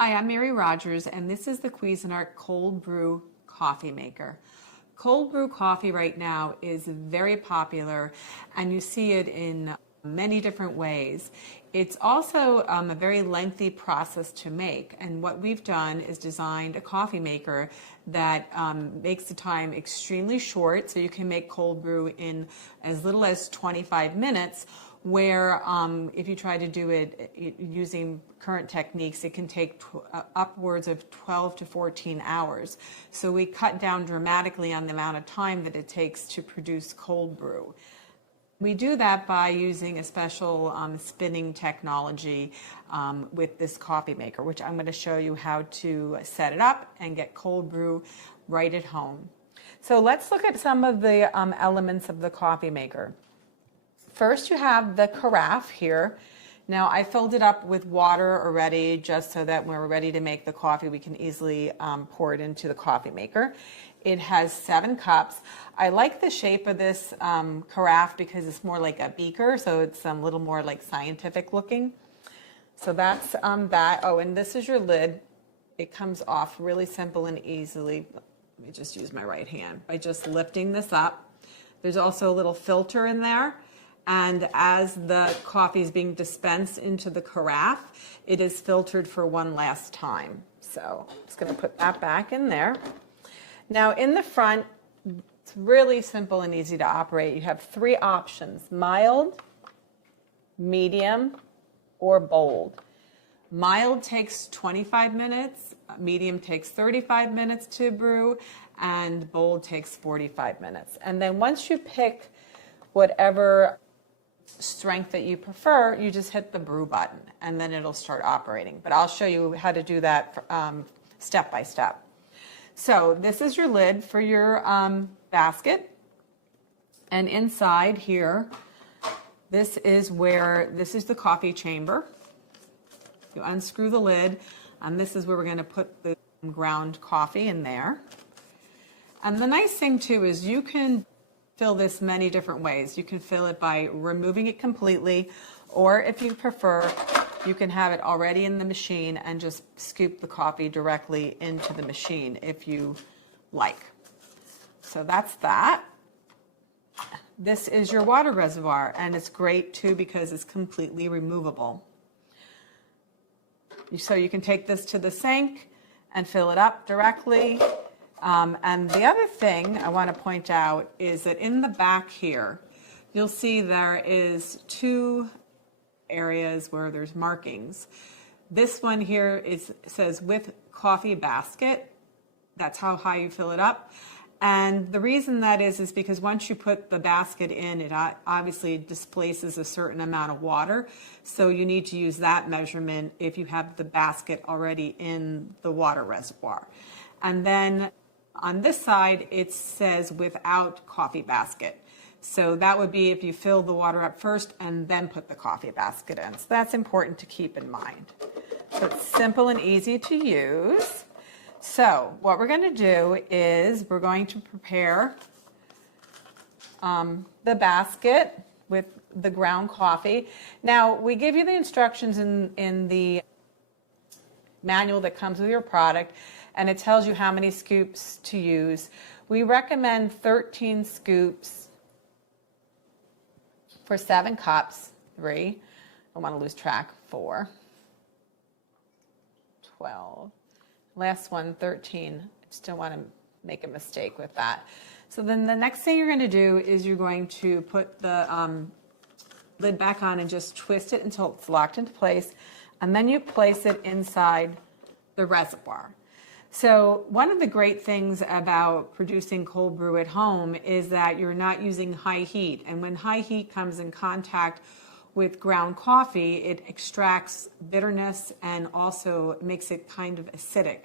Hi, I'm Mary Rogers, and this is the Cuisinart Cold Brew Coffee Maker. Cold brew coffee right now is very popular, and you see it in many different ways. It's also a very lengthy process to make, and what we've done is designed a coffee maker that makes the time extremely short, so you can make cold brew in as little as 25 minutes, where if you try to do it using current techniques, it can take upwards of 12 to 14 hours. So we cut down dramatically on the amount of time that it takes to produce cold brew. We do that by using a special spinning technology with this coffee maker, which I'm going to show you how to set it up and get cold brew right at home. So let's look at some of the elements of the coffee maker. First, you have the carafe here. Now, I filled it up with water already, just so that when we're ready to make the coffee, we can easily pour it into the coffee maker. It has 7 cups. I like the shape of this carafe because it's more like a beaker, so it's a little more like scientific looking. So that's that. Oh, and this is your lid. It comes off really simple and easily. Let me just use my right hand by just lifting this up. There's also a little filter in there. And as the coffee is being dispensed into the carafe, it is filtered for one last time. So I'm just going to put that back in there. Now in the front, it's really simple and easy to operate. You have 3 options: mild, medium, or bold. Mild takes 25 minutes, medium takes 35 minutes to brew, and bold takes 45 minutes. And then once you pick whatever strength that you prefer, you just hit the brew button and then it'll start operating. But I'll show you how to do that step by step. So this is your lid for your basket, and inside here, this is the coffee chamber. You unscrew the lid, and this is where we're going to put the ground coffee in there. And the nice thing too is you can fill this many different ways. You can fill it by removing it completely, or if you prefer, you can have it already in the machine and just scoop the coffee directly into the machine if you like. So that's that. This is your water reservoir, and it's great too because it's completely removable. So you can take this to the sink and fill it up directly. And the other thing I want to point out is that in the back here, you'll see there is 2 areas where there's markings. This one here says with coffee basket. That's how high you fill it up. And the reason that is because once you put the basket in, it obviously displaces a certain amount of water. So you need to use that measurement if you have the basket already in the water reservoir. And then on this side, it says without coffee basket. So that would be if you fill the water up first and then put the coffee basket in. So that's important to keep in mind. So it's simple and easy to use. So what we're going to do is we're going to prepare the basket with the ground coffee. Now, we give you the instructions in the manual that comes with your product, and it tells you how many scoops to use. We recommend 13 scoops for 7 cups, 3, I don't want to lose track, 4, 12, last one, 13. I just don't want to make a mistake with that. So then the next thing you're going to do is you're going to put the lid back on and just twist it until it's locked into place, and then you place it inside the reservoir. So one of the great things about producing cold brew at home is that you're not using high heat. And when high heat comes in contact with ground coffee, it extracts bitterness and also makes it kind of acidic.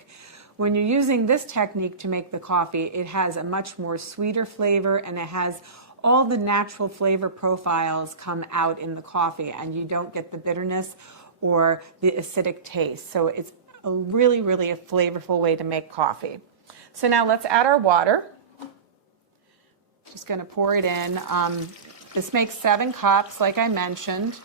When you're using this technique to make the coffee, it has a much more sweeter flavor, and it has all the natural flavor profiles come out in the coffee, and you don't get the bitterness or the acidic taste. So it's a really a flavorful way to make coffee. So now let's add our water. Just going to pour it in. This makes 7 cups, like I mentioned.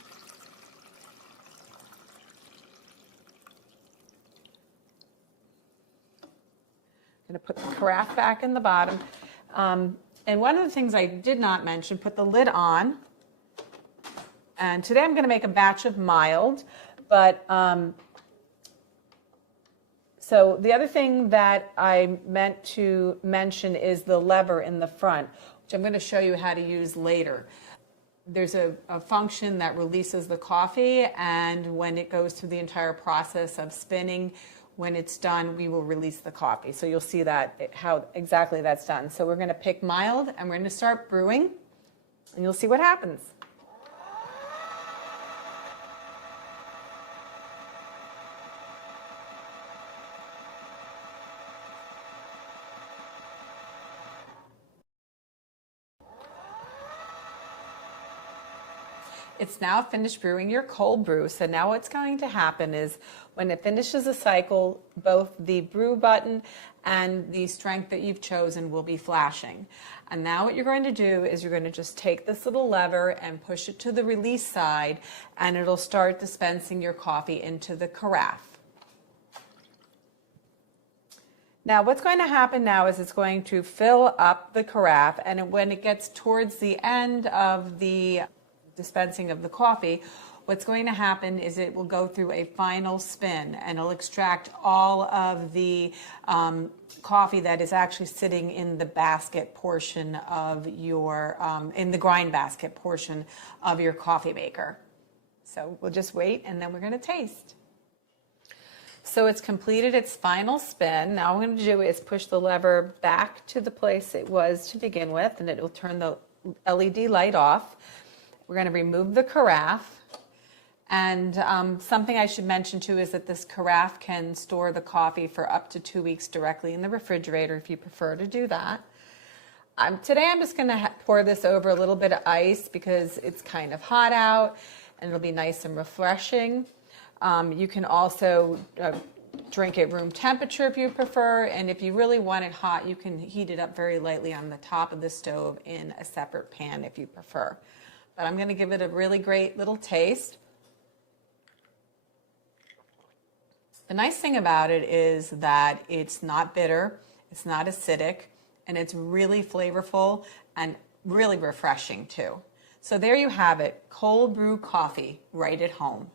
I'm going to put the carafe back in the bottom. And one of the things I did not mention, put the lid on. And today I'm going to make a batch of mild, but so the other thing that I meant to mention is the lever in the front, which I'm going to show you how to use later. There's a function that releases the coffee, and when it goes through the entire process of spinning, when it's done, we will release the coffee. So you'll see that, how exactly that's done. So we're going to pick mild, and we're going to start brewing, and you'll see what happens. It's now finished brewing your cold brew. So now what's going to happen is when it finishes a cycle, both the brew button and the strength that you've chosen will be flashing. And now what you're going to do is you're going to just take this little lever and push it to the release side, and it'll start dispensing your coffee into the carafe. Now what's going to happen now is it's going to fill up the carafe, and when it gets towards the end of the dispensing of the coffee, what's going to happen is it will go through a final spin, and it'll extract all of the coffee that is actually sitting in the basket portion of your, in the grind basket portion of your coffee maker. So we'll just wait, and then we're going to taste. So it's completed its final spin. Now what I'm going to do is push the lever back to the place it was to begin with, and it will turn the LED light off. We're going to remove the carafe, and something I should mention too is that this carafe can store the coffee for up to 2 weeks directly in the refrigerator if you prefer to do that. Today I'm just going to pour this over a little bit of ice because it's kind of hot out, and it'll be nice and refreshing. You can also drink it room temperature if you prefer, and if you really want it hot, you can heat it up very lightly on the top of the stove in a separate pan if you prefer. But I'm going to give it a really great little taste. The nice thing about it is that it's not bitter, it's not acidic, and it's really flavorful and really refreshing too. So there you have it, cold brew coffee right at home.